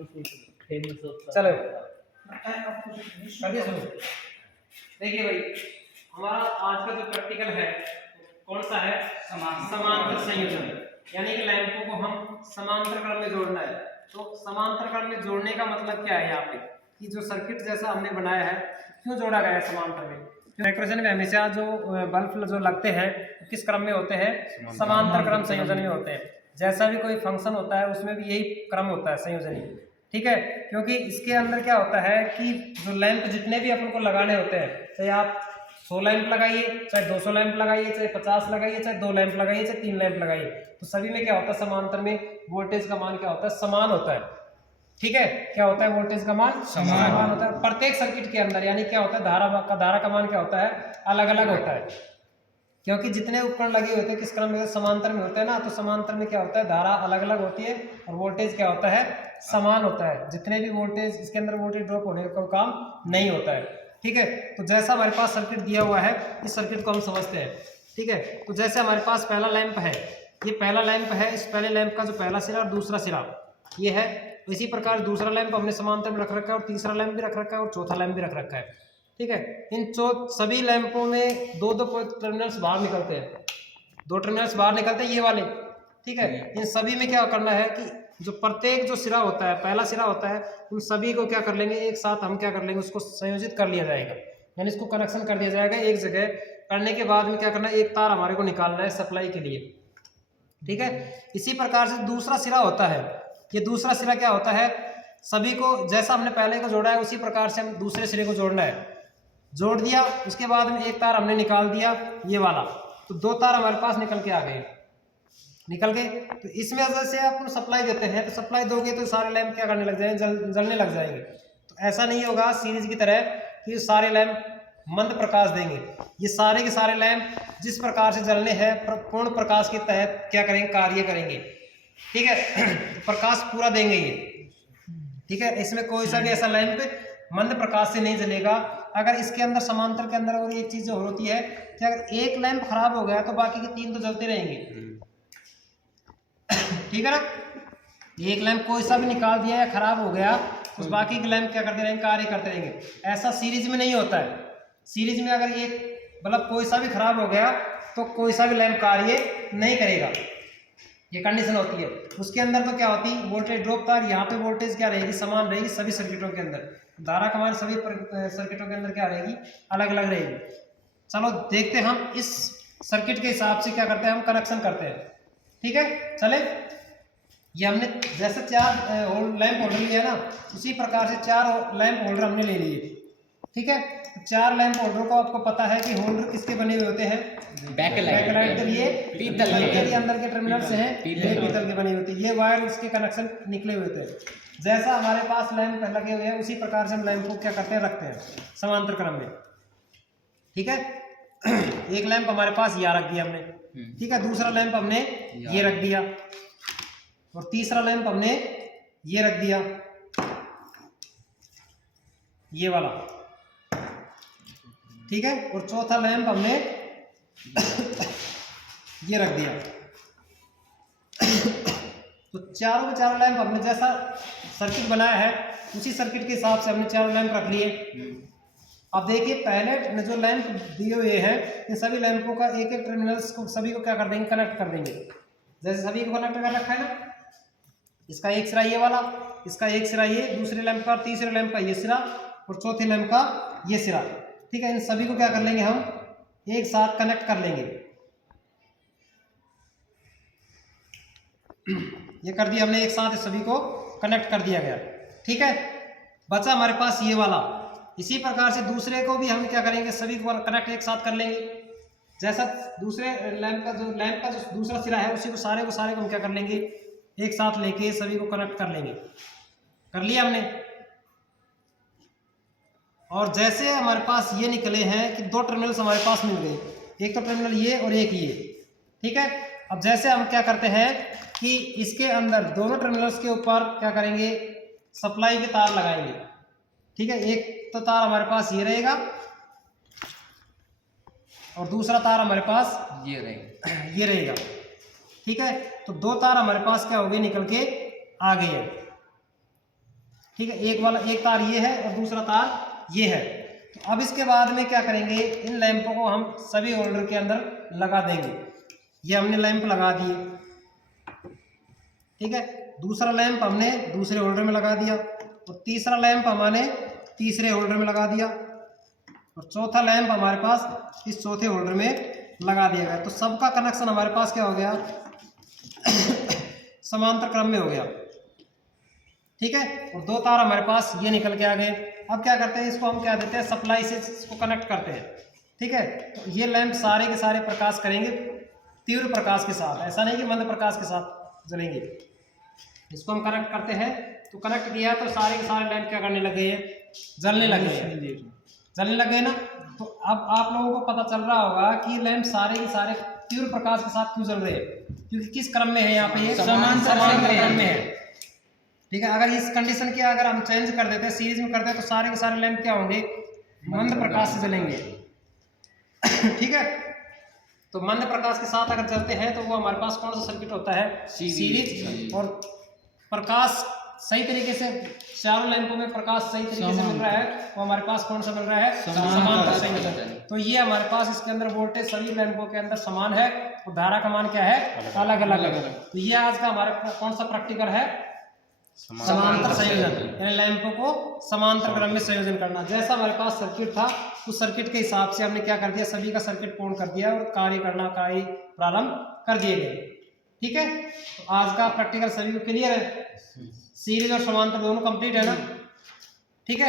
चलो कर शुरू। देखिए भाई, हमारा आज का जो प्रैक्टिकल है कौन सा है? समांतर संयोजन, यानी कि लैंपों को हम समांतर क्रम में जोड़ना है। तो समांतर क्रम में जोड़ने का मतलब क्या है यहाँ पे कि जो सर्किट जैसा हमने बनाया है क्यों जोड़ा गया है समांतर में? डेकोरेशन में हमेशा जो बल्ब जो लगते हैं किस क्रम में होते हैं? समांतर क्रम संयोजन में होते हैं। जैसा भी कोई फंक्शन होता है उसमें भी यही क्रम होता है, संयोजन। ठीक है, क्योंकि इसके अंदर क्या होता है कि जो लैंप जितने भी अपन को लगाने होते हैं, चाहे आप 100 लैंप लगाइए, चाहे 200 लैंप लगाइए, चाहे 50 लगाइए, चाहे 2 लैंप लगाइए, चाहे 3 लैंप लगाइए, तो सभी में क्या होता है? समांतर में वोल्टेज का मान क्या होता है? समान होता है। ठीक है, क्या होता है? वोल्टेज का मान समान होता है। प्रत्येक सर्किट के अंदर यानी क्या होता है? धारा का मान क्या होता है? अलग अलग होता है, क्योंकि जितने उपकरण लगे होते हैं किस क्रम में? समांतर में होते हैं ना। तो समांतर में क्या होता है? धारा अलग अलग होती है और वोल्टेज क्या होता है? समान होता है। जितने भी वोल्टेज, इसके अंदर वोल्टेज ड्रॉप होने का काम नहीं होता है। ठीक है, तो जैसा हमारे पास सर्किट दिया हुआ है इस सर्किट को हम समझते हैं। ठीक है, तो जैसे हमारे पास पहला लैंप है, ये पहला लैंप है, इस पहले लैंप का जो पहला सिरा और दूसरा सिरा ये है। इसी प्रकार दूसरा लैंप हमने समांतर में रख रखा है और तीसरा लैंप भी रख रखा है और चौथा लैंप भी रख रखा है। ठीक है, इन सभी लैंपों में दो दो टर्मिनल्स बाहर निकलते हैं, 2 टर्मिनल्स बाहर निकलते हैं ये वाले। ठीक है, इन सभी में क्या करना है कि जो प्रत्येक जो सिरा होता है, पहला सिरा होता है, उन सभी को क्या कर लेंगे? एक साथ हम क्या कर लेंगे? उसको संयोजित कर लिया जाएगा, यानी इसको कनेक्शन कर दिया जाएगा एक जगह। करने के बाद में क्या करना है? एक तार हमारे को निकालना है सप्लाई के लिए। ठीक है, इसी प्रकार से दूसरा सिरा होता है, ये दूसरा सिरा क्या होता है? सभी को जैसा हमने पहले को जोड़ा है उसी प्रकार से हम दूसरे सिरे को जोड़ना है। जोड़ दिया, उसके बाद में एक तार हमने निकाल दिया ये वाला, तो 2 तार हमारे पास निकल के आ गए। निकल गए तो इसमें वजह से आप सप्लाई देते हैं, तो सप्लाई दोगे तो सारे लैंप क्या करने लग जाएंगे? जलने लग जाएंगे। तो ऐसा नहीं होगा सीरीज की तरह कि सारे लैंप मंद प्रकाश देंगे। ये सारे के सारे लैंप जिस प्रकार से जलने हैं पूर्ण प्रकाश के तहत क्या करेंगे? कार्य करेंगे। ठीक है, तो प्रकाश पूरा देंगे ये। ठीक है, इसमें कोई सा भी ऐसा लैंप मंद प्रकाश से नहीं जलेगा। अगर इसके अंदर समांतर के अंदर और एक चीज जो होती है कि अगर एक लैंप खराब हो गया तो बाकी के 3 तो जलते रहेंगे। ठीक है ना, एक लैंप कोई सा भी निकाल दिया या खराब हो गया तो बाकी के लैंप क्या करते रहेंगे? कार्य करते रहेंगे। ऐसा सीरीज में नहीं होता है। सीरीज में अगर एक बल्ब कोई सा भी खराब हो गया तो कोई सा भी लैंप कार्य नहीं करेगा, ये कंडीशन होती है। उसके अंदर तो क्या होती है? वोल्टेज ड्रॉप था, यहाँ पे वोल्टेज क्या रहेगी? समान रहेगी सभी सर्किटों के अंदर। धारा का मान सभी सर्किटों के अंदर क्या रहेगी? अलग अलग रहेगी। चलो देखते हैं हम इस सर्किट के हिसाब से क्या करते हैं? हम कनेक्शन करते हैं। ठीक है, चले। ये हमने जैसे 4 लैंप होल्डर लिया ना, उसी प्रकार से 4 लैंप होल्डर हमने ले लिए। ठीक है, 4 लैंप होल्डर को आपको पता है कि होल्डर किसके बने हुए होते हैं? बैकलाइट के लिए पीतल के अंदर के टर्मिनल से हैं, पीतल के बने हुए होते हैं। ये वायर इसके कनेक्शन निकले हुए थे। जैसा हमारे पास लैंप लगे हुए हैं उसी प्रकार से हम लैंप को क्या करते हैं? रखते हैं समांतर क्रम में। ठीक है, एक लैंप हमारे पास यहाँ रख दिया हमने। ठीक है, दूसरा लैंप हमने ये रख दिया और तीसरा लैंप हमने ये रख दिया, ये वाला। ठीक है, और चौथा लैंप हमने ये रख दिया। तो चारों के चारों लैंप हमने जैसा सर्किट बनाया है उसी सर्किट के हिसाब से हमने 4 लैंप रख लिए। अब देखिए, पहले जो लैंप दिए हुए हैं इन सभी लैंपों का एक एक टर्मिनल्स को सभी को क्या कर देंगे? कनेक्ट कर देंगे। जैसे सभी को कनेक्ट कर रखा है ना, इसका एक सिरा ये वाला, इसका एक सिरा ये, दूसरे लैंप का, तीसरे लैंप का ये सिरा और चौथे लैंप का ये सिरा। ठीक है, इन सभी को क्या कर लेंगे? हम एक साथ कनेक्ट कर लेंगे। ये कर दिया हमने, एक साथ इस सभी को कनेक्ट कर दिया गया। ठीक है, बचा हमारे पास ये वाला। इसी प्रकार से दूसरे को भी हम क्या करेंगे? सभी को कनेक्ट एक साथ कर लेंगे। जैसा दूसरे लैंप का जो दूसरा सिरा है उसी को सारे को हम क्या कर लेंगे? एक साथ लेके सभी को कनेक्ट कर लेंगे। कर लिया हमने। और जैसे हमारे पास ये निकले हैं कि 2 टर्मिनल्स हमारे पास मिल गए, एक तो टर्मिनल ये और एक ये। ठीक है, अब जैसे हम क्या करते हैं कि इसके अंदर दोनों टर्मिनल्स के ऊपर क्या करेंगे? सप्लाई के तार लगाएंगे। ठीक है, एक तो तार हमारे पास ये रहेगा और दूसरा तार हमारे पास ये रहेगा। ठीक है, तो 2 तार हमारे पास क्या हो गए? निकल के आ गए हैं। ठीक है, एक तार ये है और दूसरा तार ये है। तो अब इसके बाद में क्या करेंगे, इन लैंपों को हम सभी होल्डर के अंदर लगा देंगे। ये हमने लैंप लगा दिए, ठीक है, दूसरा लैंप हमने दूसरे होल्डर में लगा दिया, और तीसरा लैंप हमने तीसरे होल्डर में लगा दिया, और चौथा लैंप हमारे पास इस चौथे होल्डर में लगा दिया गया। तो सबका कनेक्शन हमारे पास क्या हो गया, समांतर क्रम में हो गया, ठीक है। और दो तार हमारे पास ये निकल के आ गए। अब क्या करते हैं, इसको हम क्या देते हैं, सप्लाई से इसको कनेक्ट करते हैं, ठीक है। तो ये लैंप सारे के सारे प्रकाश करेंगे तीव्र प्रकाश के साथ, ऐसा नहीं कि मंद प्रकाश के साथ जलेंगे। इसको हम कनेक्ट करते हैं, तो कनेक्ट किया तो सारे के सारे लैंप क्या करने लगे, जलने लगे ना। तो अब आप लोगों को पता चल रहा होगा कि लैंप सारे के सारे तीव्र प्रकाश के साथ क्यों जल रहे हैं, क्योंकि किस क्रम में है, यहाँ पे ये समांतर क्रम में है, ठीक है। अगर इस कंडीशन के अगर हम चेंज कर देते हैं, सीरीज में करते हैं, तो सारे के सारे लैंप क्या होंगे, मंद प्रकाश से जलेंगे, ठीक है। तो मंद प्रकाश के साथ अगर चलते हैं तो वो हमारे पास कौन सा सर्किट होता है, सीरीज। और प्रकाश सही तरीके से चारों लैंपों में प्रकाश सही तरीके से मिल रहा है, वो हमारे पास कौन सा मिल रहा है, समांतर संयोजन। तो ये हमारे पास इसके अंदर वोल्टेज सभी लैंपों के अंदर समान है, और धारा का मान क्या है, अलग अलग। तो ये आज का हमारा कौन सा प्रैक्टिकल है, समांतर संयोजन, यानी लैंपों को समांतर क्रम में संयोजन करना। जैसा हमारे पास सर्किट था, उस सर्किट के हिसाब से हमने क्या कर दिया, सभी का सर्किट पूर्ण कर दिया और कार्य प्रारंभ कर दिए गए, ठीक है। तो आज का प्रैक्टिकल सभी को क्लियर है, सीरीज और समांतर दोनों कंप्लीट है ना, ठीक है।